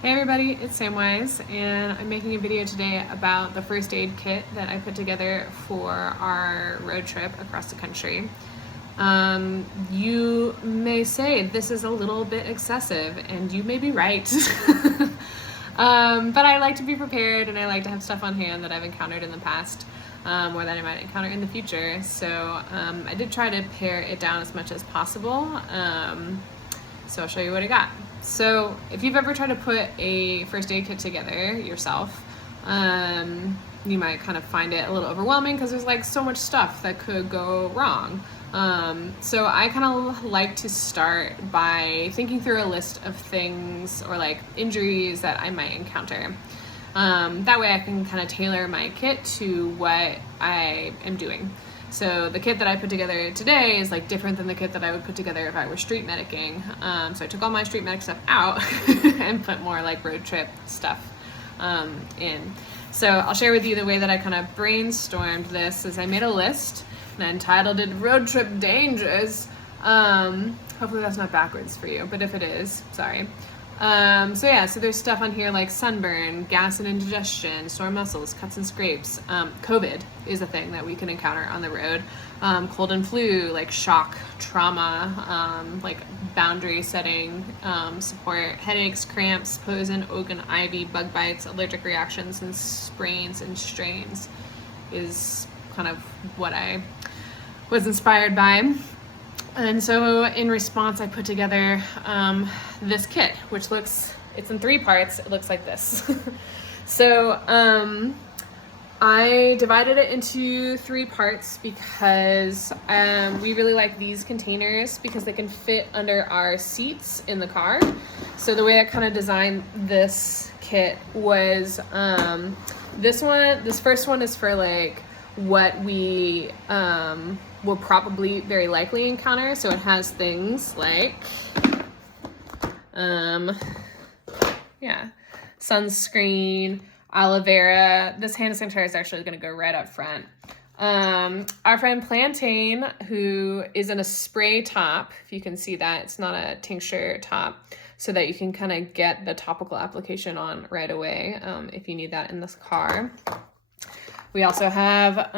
Hey everybody, it's Samwise, and I'm making a video today about the first aid kit that I put together for our road trip across the country. You may say this is a little bit excessive, and you may be right. But I like to be prepared, and I like to have stuff on hand that I've encountered in the past, or that I might encounter in the future. So I did try to pare it down as much as possible. So I'll show you what I got. So if you've ever tried to put a first aid kit together yourself, you might kind of find it a little overwhelming because there's like so much stuff that could go wrong. So I kind of like to start by thinking through a list of things or like injuries that I might encounter. That way I can kind of tailor my kit to what I am doing. So the kit that I put together today is like different than the kit that I would put together if I were street medicing. So I took all my street medic stuff out and put more like road trip stuff in. So I'll share with you the way that I kind of brainstormed this is I made a list and I entitled it Road Trip Dangers. Hopefully that's not backwards for you, but if it is, sorry. So there's stuff on here like sunburn, gas and indigestion, sore muscles, cuts and scrapes. COVID is a thing that we can encounter on the road. Cold and flu, like shock, trauma, like boundary setting, support, headaches, cramps, poison, oak and ivy, bug bites, allergic reactions, and sprains and strains is kind of what I was inspired by. And so in response, I put together this kit, which it's in 3 parts. It looks like this. So I divided it into 3 parts because we really like these containers because they can fit under our seats in the car. So the way I kind of designed this kit was this first one is for like what we will probably very likely encounter. So it has things like sunscreen, aloe vera. This hand sanitizer is actually going to go right up front. Our friend Plantain, who is in a spray top, if you can see that, it's not a tincture top, so that you can kind of get the topical application on right away if you need that in this car. We also have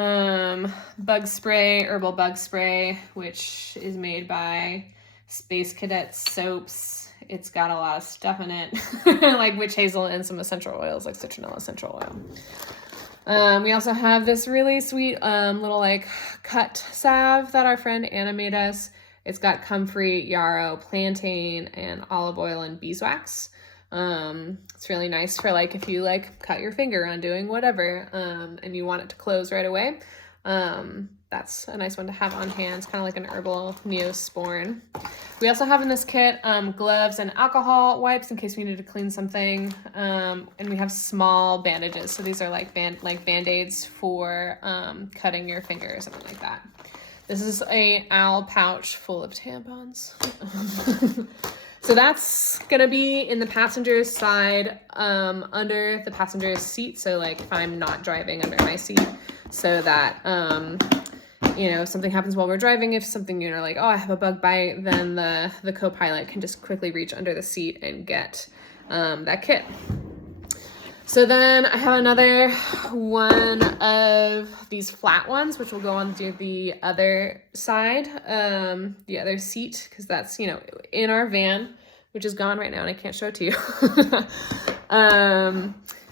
bug spray, Herbal bug spray, which is made by Space Cadet Soaps. It's got a lot of stuff in it, like witch hazel and some essential oils like citronella essential oil. We also have this really sweet little like cut salve that our friend Anna made us. It's got comfrey, yarrow, plantain, and olive oil and beeswax. It's really nice for like if you like cut your finger on doing whatever and you want it to close right away. That's a nice one to have on hand. It's kind of like an herbal Neosporin. We also have in this kit gloves and alcohol wipes in case we need to clean something, and we have small bandages. So these are like band-aids for cutting your finger or something like that. This is a owl pouch full of tampons. So that's gonna be in the passenger side, under the passenger seat. So like if I'm not driving, under my seat, so that, if something happens while we're driving, if something, like, oh, I have a bug bite, then the co-pilot can just quickly reach under the seat and get that kit. So then I have another one of these flat ones, which will go on to the other side, the other seat, because that's, in our van, which is gone right now and I can't show it to you.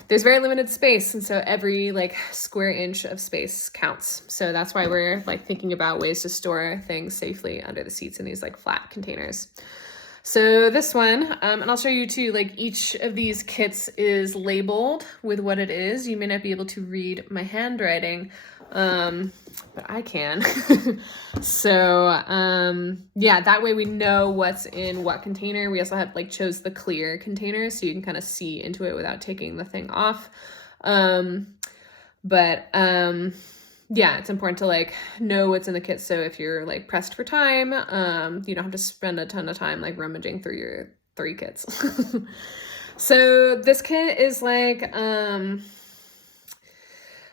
There's very limited space, and so every like square inch of space counts. So that's why we're like thinking about ways to store things safely under the seats in these like flat containers. So this one, and I'll show you too, like each of these kits is labeled with what it is. You may not be able to read my handwriting, but I can. So that way we know what's in what container. We also have chose the clear container so you can kind of see into it without taking the thing off. It's important to know what's in the kit. So if you're pressed for time, you don't have to spend a ton of time rummaging through your 3 kits. So this kit is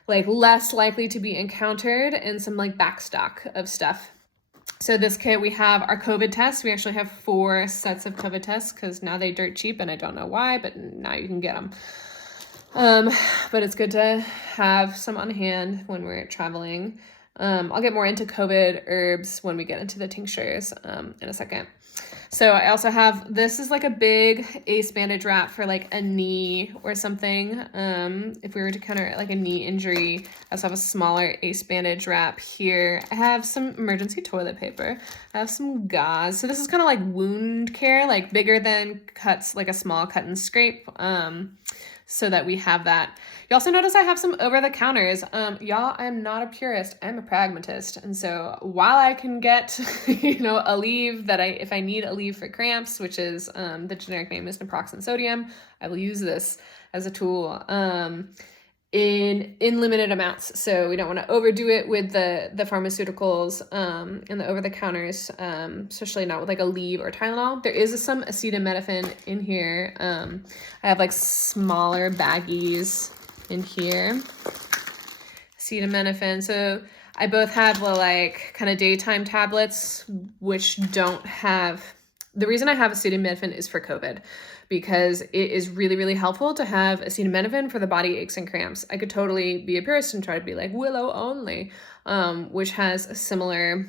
less likely to be encountered and some back stock of stuff. So this kit, we have our COVID tests. We actually have 4 sets of COVID tests because now they're dirt cheap and I don't know why, but now you can get them. But it's good to have some on hand when we're traveling. I'll get more into COVID herbs when we get into the tinctures in a second. So I also have, this is like a big ACE bandage wrap for like a knee or something. If we were to counter like a knee injury, I also have a smaller ACE bandage wrap here. I have some emergency toilet paper. I have some gauze. So this is kind of like wound care, like bigger than cuts, like a small cut and scrape. So that we have that. You also notice I have some over-the-counters. Y'all, I'm not a purist. I'm a pragmatist. And so while I can get, you know, a Aleve that if I need a Aleve for cramps, which is the generic name is naproxen sodium, I will use this as a tool in limited amounts. So we don't want to overdo it with the pharmaceuticals and the over-the-counters, especially not with like a Aleve or Tylenol. There is some acetaminophen in here. I have like smaller baggies in here. Acetaminophen. So I both have like kind of daytime tablets, which don't have, the reason I have acetaminophen is for COVID, because it is really, really helpful to have acetaminophen for the body aches and cramps. I could totally be a purist and try to be like Willow only, which has a similar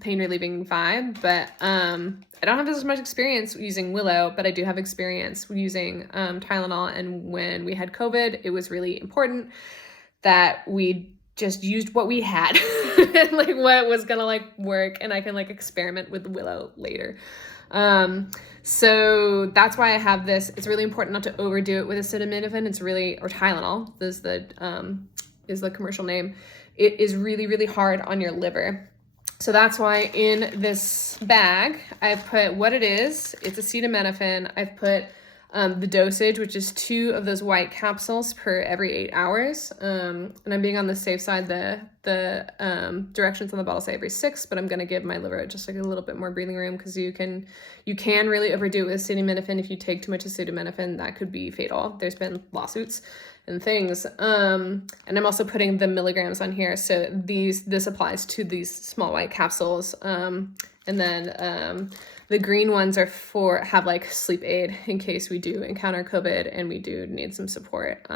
pain relieving vibe, but I don't have as much experience using Willow, but I do have experience using Tylenol. And when we had COVID, it was really important that we just used what we had, like what was gonna like work, and I can like experiment with Willow later. So that's why I have this. It's really important not to overdo it with acetaminophen. It's really, or Tylenol, this is the commercial name. It is really, really hard on your liver. So that's why in this bag, I've put what it is. It's acetaminophen. I've put the dosage, which is 2 of those white capsules per every 8 hours. And I'm being on the safe side. The directions on the bottle say every 6, but I'm going to give my liver just like a little bit more breathing room, because you can really overdo it with acetaminophen. If you take too much acetaminophen, that could be fatal. There's been lawsuits and things. And I'm also putting the milligrams on here. So this applies to these small white capsules. And then the green ones are have like sleep aid in case we do encounter COVID and we do need some support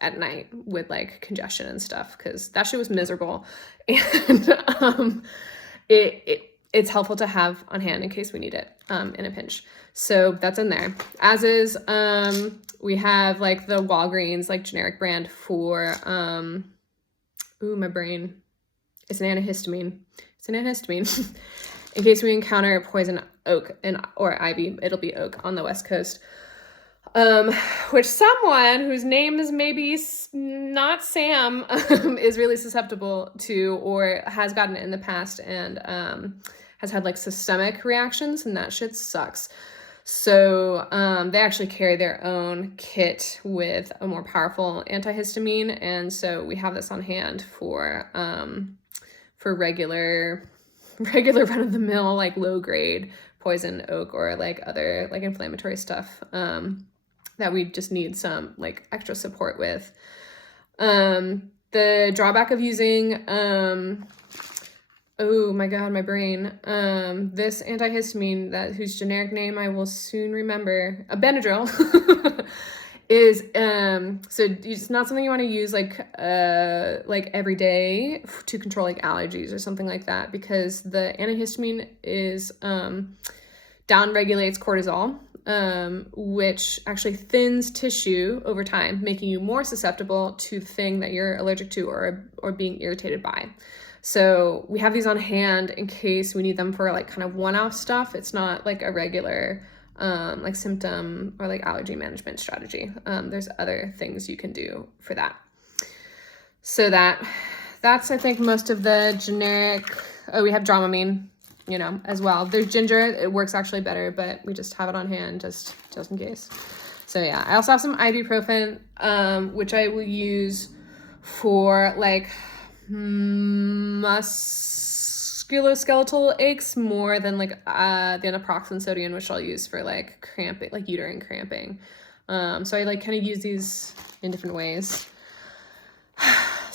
at night with like congestion and stuff, because that shit was miserable. And it's helpful to have on hand in case we need it in a pinch. So that's in there. As is, we have like the Walgreens like generic brand for, my brain. It's an antihistamine. In case we encounter poison oak or ivy, it'll be oak on the West Coast. Which someone whose name is maybe not Sam is really susceptible to, or has gotten it in the past, and has had like systemic reactions, and that shit sucks. So they actually carry their own kit with a more powerful antihistamine, and so we have this on hand for regular run-of-the-mill like low-grade poison oak or like other like inflammatory stuff that we just need some like extra support with. The drawback of using oh my god, my brain, this antihistamine whose generic name I will soon remember, Benadryl, is so it's not something you want to use like every day to control like allergies or something like that, because the antihistamine is down regulates cortisol, which actually thins tissue over time, making you more susceptible to the thing that you're allergic to or being irritated by. So we have these on hand in case we need them for like kind of one-off stuff. It's not like a regular like symptom or like allergy management strategy. There's other things you can do for that. So that's I think most of the generic. Oh, we have Dramamine, as well. There's ginger. It works actually better, but we just have it on hand just in case. So yeah, I also have some ibuprofen, which I will use for like musculoskeletal aches more than like the naproxen sodium, which I'll use for like cramping, like uterine cramping. So I like kind of use these in different ways.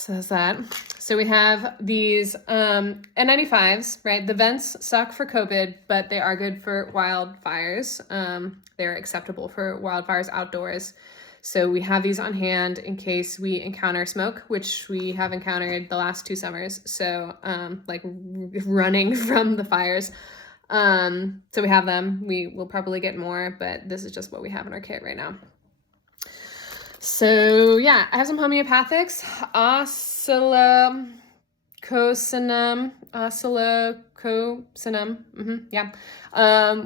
So that's that. So we have these N95s, right? The vents suck for COVID, but they are good for wildfires. They're acceptable for wildfires outdoors. So we have these on hand in case we encounter smoke, which we have encountered the last 2 summers. So like running from the fires. So we have them. We will probably get more, but this is just what we have in our kit right now. So yeah, I have some homeopathics, oscillococinum, yeah,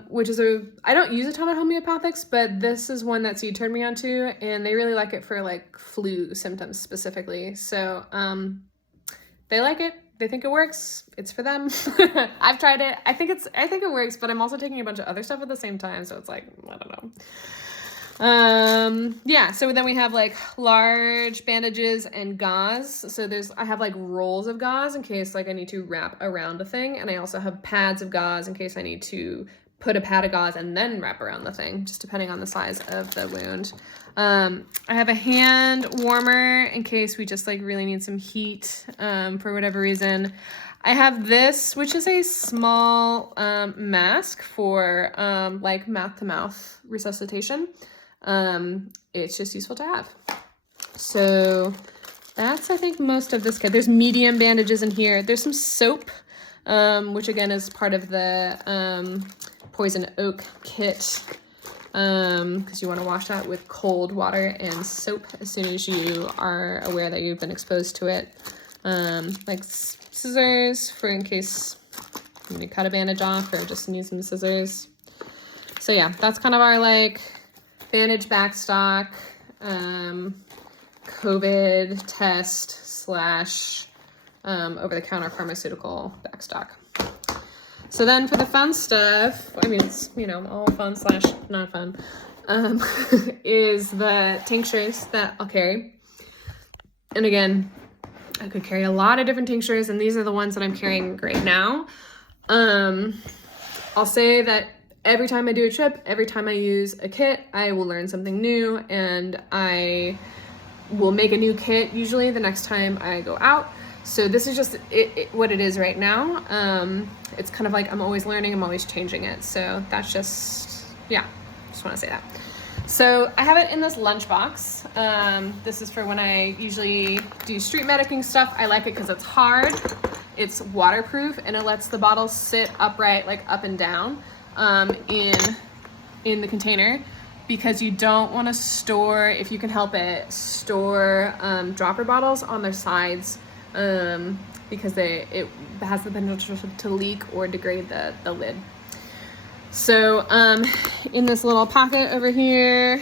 which is I don't use a ton of homeopathics, but this is one that Seed turned me onto, and they really like it for like flu symptoms specifically. So they like it. They think it works. It's for them. I've tried it. I think it works, but I'm also taking a bunch of other stuff at the same time, so it's like, I don't know. Yeah, so then we have like large bandages and gauze. So I have like rolls of gauze in case like I need to wrap around a thing, and I also have pads of gauze in case I need to put a pad of gauze and then wrap around the thing, just depending on the size of the wound. I have a hand warmer in case we just like really need some heat for whatever reason. I have this, which is a small mask for like mouth-to-mouth resuscitation. It's just useful to have. So that's, I think, most of this kit. There's medium bandages in here. There's some soap, which again is part of the poison oak kit, because you want to wash that with cold water and soap as soon as you are aware that you've been exposed to it. Like scissors for in case you need to cut a bandage off or just need some scissors. So yeah, that's kind of our like bandage backstock, COVID test / over-the-counter pharmaceutical backstock. So then for the fun stuff, I mean, it's, you know, all fun / not fun, is the tinctures that I'll carry. And again, I could carry a lot of different tinctures, and these are the ones that I'm carrying right now. I'll say that every time I do a trip, every time I use a kit, I will learn something new, and I will make a new kit usually the next time I go out. So this is just what it is right now. It's kind of like I'm always learning, I'm always changing it. So that's just, yeah, just want to say that. So I have it in this lunchbox. This is for when I usually do street medicing stuff. I like it because it's hard, it's waterproof, and it lets the bottles sit upright, like up and down in the container, because you don't want to store, if you can help it, store dropper bottles on their sides, because it has the potential to leak or degrade the lid. So in this little pocket over here,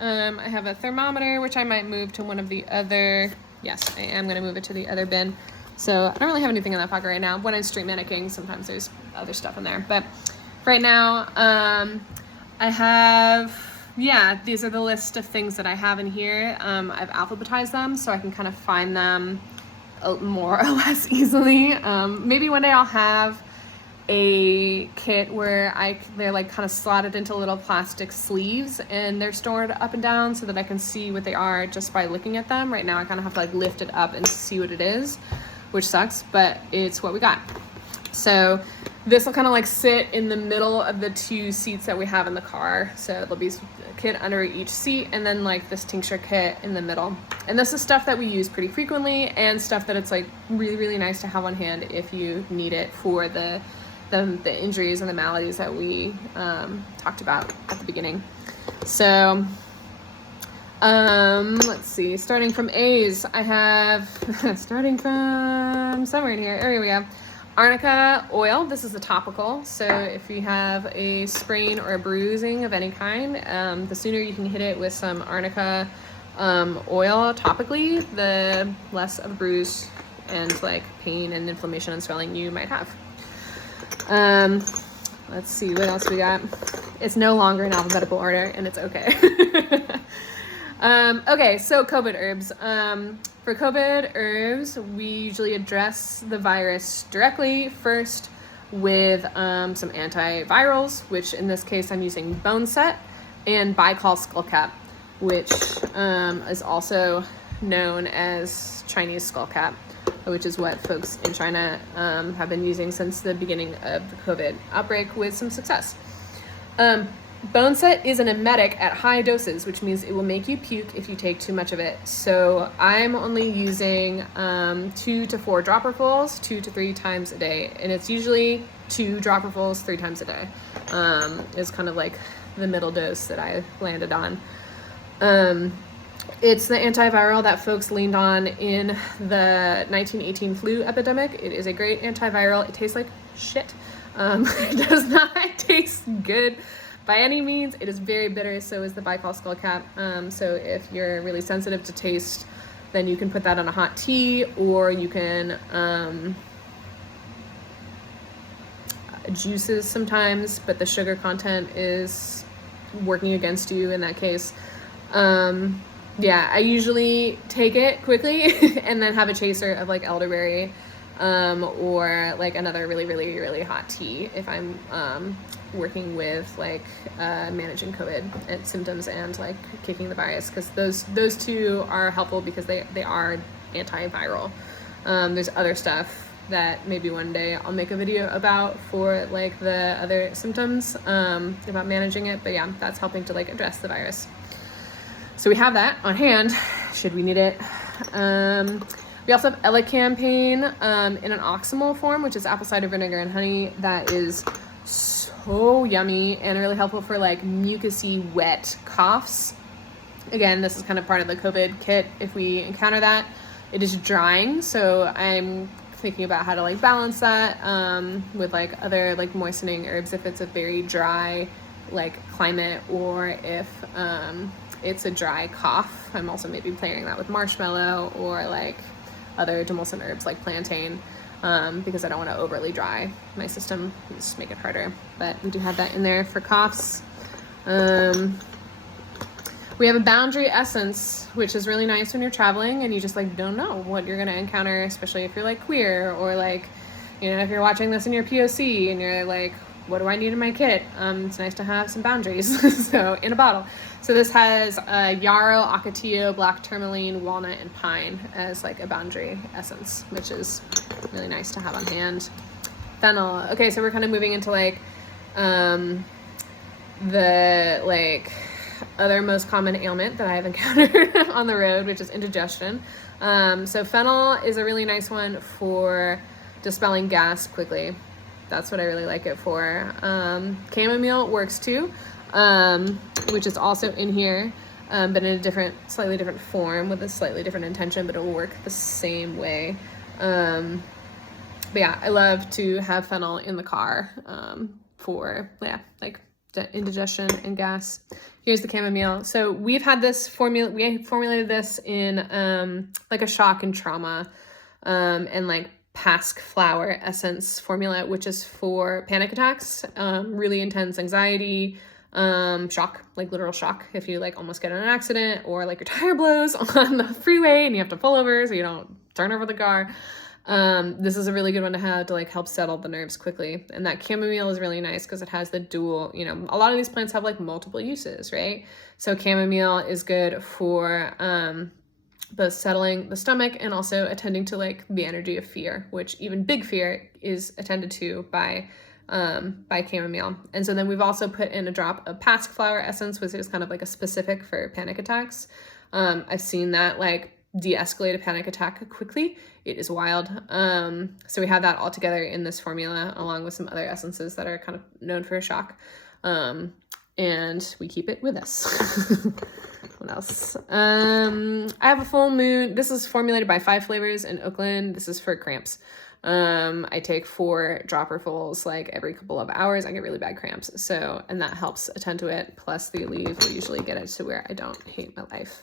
I have a thermometer, which I might move to one of the other, yes, I am going to move it to the other bin. So I don't really have anything in that pocket right now. When I'm street medicing, sometimes there's other stuff in there. But right now, I have, yeah, these are the list of things that I have in here. I've alphabetized them so I can kind of find them more or less easily. Maybe one day I'll have a kit where they're like kind of slotted into little plastic sleeves, and they're stored up and down so that I can see what they are just by looking at them. Right now I kind of have to like lift it up and see what it is, which sucks, but it's what we got. So this will kind of like sit in the middle of the 2 seats that we have in the car. So there'll be a kit under each seat, and then like this tincture kit in the middle. And this is stuff that we use pretty frequently, and stuff that it's like really, really nice to have on hand if you need it for the injuries and the maladies that we talked about at the beginning. So let's see, starting from A's, I have, starting from somewhere in here, there we go. Arnica oil, this is a topical, so if you have a sprain or a bruising of any kind, the sooner you can hit it with some arnica oil topically, the less of a bruise and like pain and inflammation and swelling you might have. Let's see, what else we got? It's no longer in alphabetical order, and it's okay. Okay, so COVID herbs. For COVID herbs, we usually address the virus directly first with some antivirals, which in this case I'm using Bone Set and Bicol Skullcap, which is also known as Chinese skullcap, which is what folks in China have been using since the beginning of the COVID outbreak with some success. Boneset is an emetic at high doses, which means it will make you puke if you take too much of it. So I'm only using 2 to 4 dropperfuls 2 to 3 times a day, and it's usually 2 dropperfuls 3 times a day. Is kind of like the middle dose that I landed on. It's the antiviral that folks leaned on in the 1918 flu epidemic. It is a great antiviral. It tastes like shit. It does not taste good by any means. It is very bitter, so is the Baikal skullcap. So if you're really sensitive to taste, then you can put that on a hot tea, or you can juices sometimes, but the sugar content is working against you in that case. Yeah, I usually take it quickly and then have a chaser of like elderberry or like another really hot tea if I'm working with like managing COVID and symptoms and like kicking the virus, because those two are helpful because they are antiviral. There's other stuff that maybe one day I'll make a video about for like the other symptoms about managing it, but yeah, that's helping to like address the virus. So we have that on hand should we need it. We also have elecampane in an oxymol form, which is apple cider vinegar and honey. That is so yummy and really helpful for like mucousy, wet coughs. Again, this is kind of part of the COVID kit if we encounter that. It is drying, so I'm thinking about how to like balance that with like other like moistening herbs if it's a very dry like climate, or if it's a dry cough. I'm also maybe pairing that with marshmallow or like other demulcent herbs like plantain, because I don't want to overly dry my system, just make it harder. But we do have that in there for coughs. We have a boundary essence, which is really nice when you're traveling and you just like don't know what you're gonna encounter, especially if you're like queer, or like, you know, if you're watching this in your POC and you're like, what do I need in my kit? It's nice to have some boundaries. So in a bottle. So this has yarrow, ocotillo, black tourmaline, walnut, and pine as like a boundary essence, which is really nice to have on hand. Fennel. Okay, so we're kind of moving into like the like other most common ailment that I have encountered on the road, which is indigestion. So fennel is a really nice one for dispelling gas quickly. That's what I really like it for. Chamomile works too, which is also in here, but in a slightly different form with a slightly different intention, but it will work the same way. But yeah, I love to have fennel in the car for, yeah, like indigestion and gas. Here's the chamomile. So we've had this formula, we formulated this in like a shock and trauma and like pasque flower essence formula, which is for panic attacks, really intense anxiety, shock, like literal shock if you like almost get in an accident, or like your tire blows on the freeway and you have to pull over so you don't turn over the car. This is a really good one to have to like help settle the nerves quickly. And that chamomile is really nice because it has the dual, you know, a lot of these plants have like multiple uses, right? So chamomile is good for both settling the stomach and also attending to like the energy of fear, which even big fear is attended to by chamomile. And so then we've also put in a drop of pasque flower essence, which is kind of like a specific for panic attacks. I've seen that like de-escalate a panic attack quickly. It is wild. So we have that all together in this formula along with some other essences that are kind of known for a shock. And we keep it with us. What else? I have a full moon. This is formulated by 5 Flavors in Oakland. This is for cramps. I take 4 dropperfuls like every couple of hours. I get really bad cramps. So, and that helps attend to it. Plus the Aleve will usually get it to where I don't hate my life.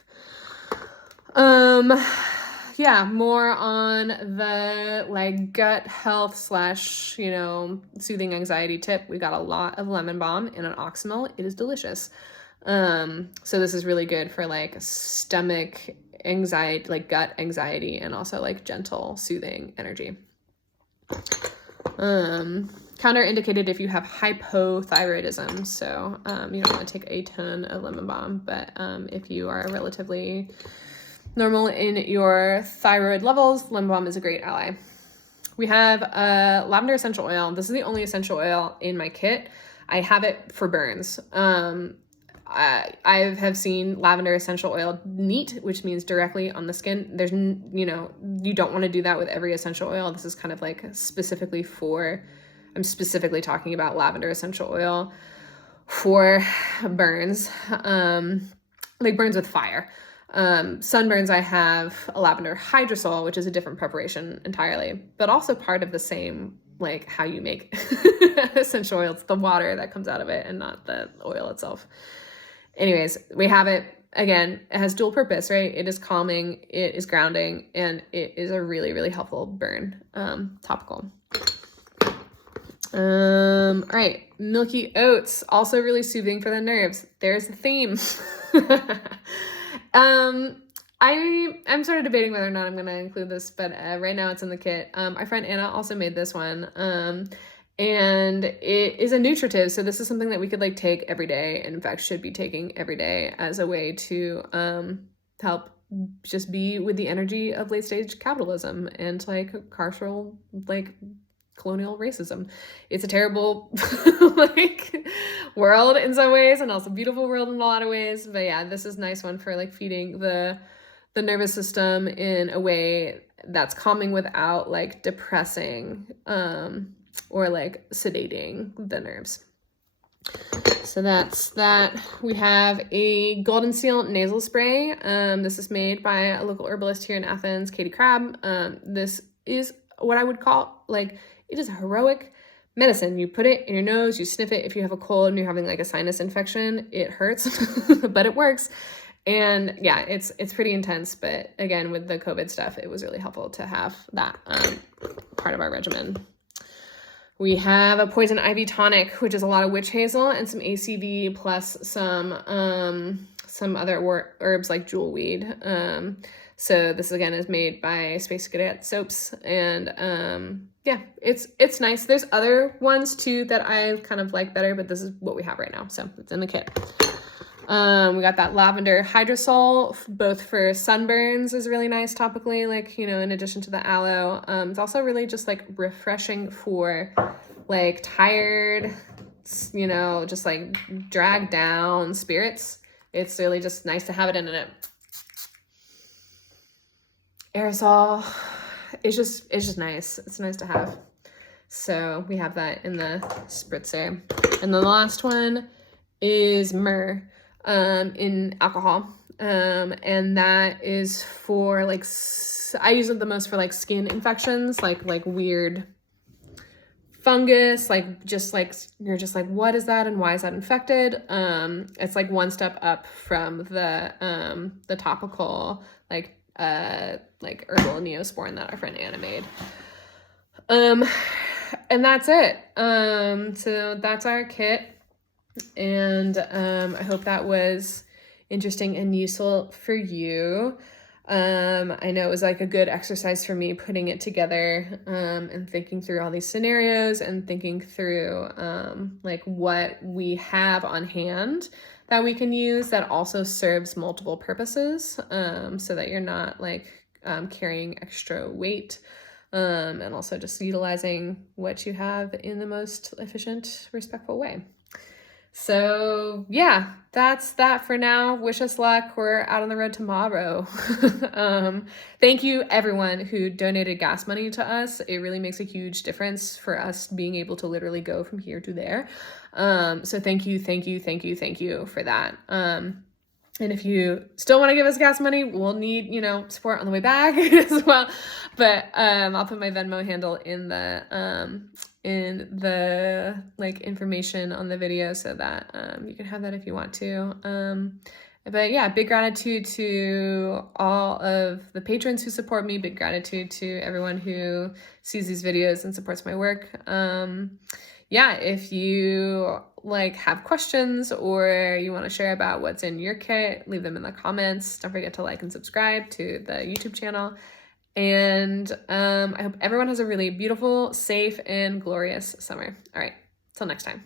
Yeah, more on the like gut health / you know, soothing anxiety tip. We got a lot of lemon balm in an oxymel. It is delicious. So this is really good for like stomach anxiety, like gut anxiety, and also like gentle soothing energy. Counterindicated if you have hypothyroidism. So, you don't want to take a ton of lemon balm, but, if you are relatively normal in your thyroid levels, lemon balm is a great ally. We have lavender essential oil. This is the only essential oil in my kit. I have it for burns. I have seen lavender essential oil neat, which means directly on the skin. There's, you know, you don't want to do that with every essential oil. This is kind of like specifically for, I'm specifically talking about lavender essential oil for burns, like burns with fire. Sunburns, I have a lavender hydrosol, which is a different preparation entirely, but also part of the same, like how you make essential oil. It's the water that comes out of it and not the oil itself. Anyways, we have it. Again, it has dual purpose, right? It is calming, it is grounding, and it is a really, really helpful burn topical. All right, milky oats, also really soothing for the nerves. There's the theme. I'm sort of debating whether or not I'm going to include this, but right now it's in the kit. Our friend Anna also made this one. And it is a nutritive. So this is something that we could like take every day, and in fact should be taking every day as a way to help just be with the energy of late stage capitalism and like carceral, like colonial racism. It's a terrible like world in some ways, and also beautiful world in a lot of ways. But yeah, this is a nice one for like feeding the nervous system in a way that's calming without like depressing or like sedating the nerves. So that's that. We have a Golden Seal nasal spray. This is made by a local herbalist here in Athens, Katie Crabb. This is what I would call like, it is a heroic medicine. You put it in your nose, you sniff it. If you have a cold and you're having like a sinus infection, it hurts, but it works. And yeah, it's pretty intense. But again, with the COVID stuff, it was really helpful to have that part of our regimen. We have a poison ivy tonic, which is a lot of witch hazel and some ACV plus some other herbs like jewelweed. So this again is made by Space Cadet Soaps, and yeah, it's nice. There's other ones too that I kind of like better, but this is what we have right now, so it's in the kit. We got that lavender hydrosol, both for sunburns is really nice topically, like, you know, in addition to the aloe. It's also really just like refreshing for like tired, you know, just like dragged down spirits. It's really just nice to have it in it. Aerosol, it's just nice. It's nice to have. So we have that in the spritzer. And the last one is myrrh in alcohol. And that is for like, I use it the most for like skin infections, like like fungus, like just like, you're just like, what is that and why is that infected? It's like one step up from the topical, like herbal neosporin that our friend Anna made. And that's it. So that's our kit. And I hope that was interesting and useful for you. I know it was like a good exercise for me putting it together and thinking through all these scenarios and thinking through like what we have on hand that we can use that also serves multiple purposes, so that you're not like carrying extra weight, and also just utilizing what you have in the most efficient, respectful way. So yeah, that's that for now. Wish us luck. We're out on the road tomorrow. Thank you everyone who donated gas money to us. It really makes a huge difference for us being able to literally go from here to there. So thank you for that. And if you still want to give us gas money, we'll need, you know, support on the way back as well. But I'll put my Venmo handle in the like information on the video so that you can have that if you want to. But yeah, big gratitude to all of the patrons who support me. Big gratitude to everyone who sees these videos and supports my work. Yeah, if you like have questions or you want to share about what's in your kit, leave them in the comments. Don't forget to like and subscribe to the YouTube channel. And I hope everyone has a really beautiful, safe, and glorious summer. All right, till next time.